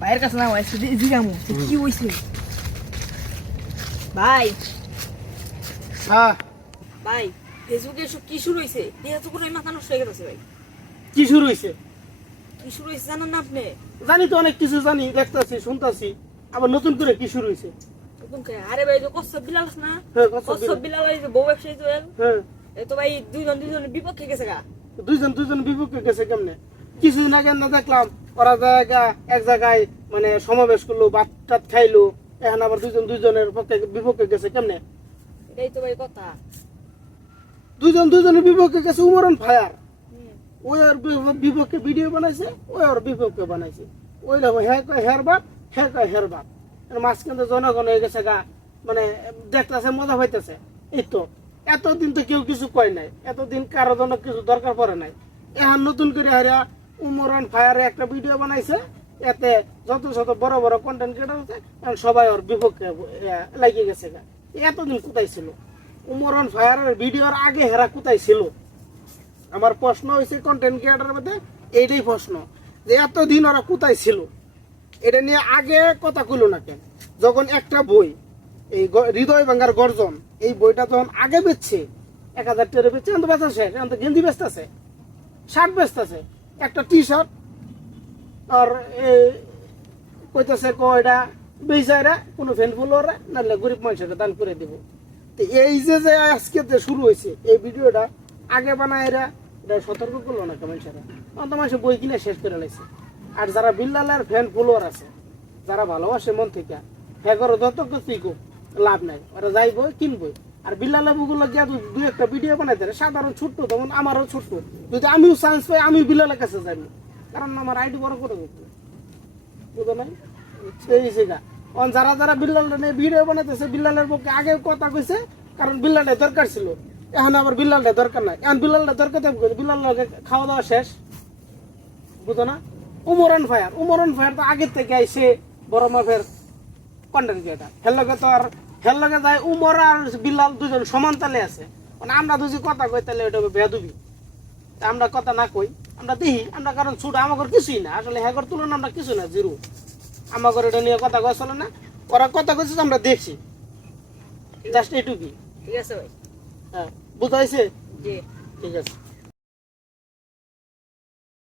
ভাইয়ের কাছে না হয় জিগামু কি হইছে ভাই হ্যাঁ ভাই ফেসবুকে সব কি শুরু হইছে দেয়া তো কোনো মাথা নষ্ট হয়ে গেছে ভাই কি শুরু হয়েছে? কি শুরু হইছে জানেন না আপনি জানি তো অনেক কিছু জানি, দেখতাছি শুনতাছি, আবার নতুন করে কি শুরু হয়েছে? একদম কে আরে ভাই তো কচ্ছপ বিলাল আছে না হ্যাঁ, কচ্ছপ কচ্ছপ বিলাল এই যে বউ ব্যবসায়ী তো হ্যাঁ, এই তো ভাই দুইজনের বিপক্ষে গেছে গা দুইজন বিপক্ষে গেছে কেমনে? কিছুদিন আগে না দেখলাম ওরা এক জায়গায় মানে সমাবেশ করলো, ভাত টাত খাইলো, এখন আবার দুইজনের বিপক্ষে গেছে কেমনে? এটাই তো ভাই কথা দুইজনের বিপক্ষে গেছে। উমরন ফায়ার হুম। ওই ওর বিপক্ষে ভিডিও বানাইছে, ওই ওর বিপক্ষে বানাইছে। ওই দেখো হ্যাঁ কয় হের বাপ, হ্যাঁ কয় হের বাপ। মাঝখান তো জনগণ হয়ে গেছে গা, মানে দেখতেছে মজা পাইতেছে। এই তো এতদিন তো কেউ কিছু কয় নাই, এতদিন কারো জন্য কিছু দরকার পড়ে নাই। এখন নতুন করে হারিয়া উমরন ফায়ারে একটা ভিডিও বানাইছে, এতে যত বড় বড় কন্টেন্ট ক্রিয়েটর আছে এখন সবাই ওর বিপক্ষে লাগিয়ে গেছে গা। এতদিন কোথায় ছিল উমরন ফায়ারের ভিডিওর আগে? হেরা কোথায় ছিল? আমার প্রশ্ন হয়েছে কন্টেন্ট ক্রিয়েটরের মধ্যে এইটাই প্রশ্ন, যে এতদিন ওরা কোথায় ছিল? এটা নিয়ে আগে কথা কইল না কেন? যখন একটা বই এই হৃদয় ভাঙ্গার গর্জন, এই বইটা তখন আগে বেচছে 1000 টাকা বেচছে, এখন তো বেচা শেষ। এখন তো গেঞ্জি বেচতেছে, শার্ট বেচতেছে, একটা টি শার্ট আর কইতেছে কয়টা বেচারা কোনো ফ্যান ফলোয়ারে নাহলে গরিব মানুষের দান করে দিব। তো এই যে আজকে যে শুরু হয়েছে এই ভিডিওটা, আগে বানায় এরা এটা সতর্ক করলো না মানুষেরা, অন্ত মানুষ বই কিনে শেষ করে লাইছে। আর যারা বিল্লালের ফ্যান ফলোয়ার আছে, যারা ভালোবাসে মন থেকে, ফেগরও যত কিছুই খুব লাভ নাই, ওরা যাইবই কিনবই। আর বিল্লালের বুগুলো গিয়া দুই একটা ভিডিও বানাই দেয় সাধারণ ছোট্ট, যেমন আমারও ছোট্ট, যদি আমিও চান্স পাই আমি বিল্লালের কাছে যাইব, কারণ আমার আইডি বড় করে দিতে বুঝো নাই সেই জায়গা। যারা যারা বিল্লাল নিয়ে ভিডিও বানাইতেছে বিল্লালের পক্ষে আগে কথা কইছে, কারণ বিল্লালটা দরকার ছিল। এখন আবার বিল্লালটা দরকার নাই, এখন বিল্লালটা দরকার বিল্লাল খাওয়া দাওয়া শেষ, বুঝো না? উমরন ফায়ার তো আগের থেকে আইসে বড় মাপের কন্টেন্ট ক্রিয়েটার। হের লগে যায় উমর আর বিল্লাল দুজন সমান তালে আছে। মানে আমরা দুজি কথা কই তাহলে ওইটা বেয়াদবি, আমরা কথা না কই, আমরা দেখি, আমরা কারণ ছোট আমাদের কিছুই না আসলে, হ্যাগর তুলনা আমরা কিছু না, জিরো। আমাদের এটা নিয়ে কথা কয় চলে না, ওরা কথা কইছে আমরা দেখছি, জাস্ট এইটুকুই। ঠিক আছে ভাই হ্যাঁ, বুঝাইছে? জি ঠিক আছে।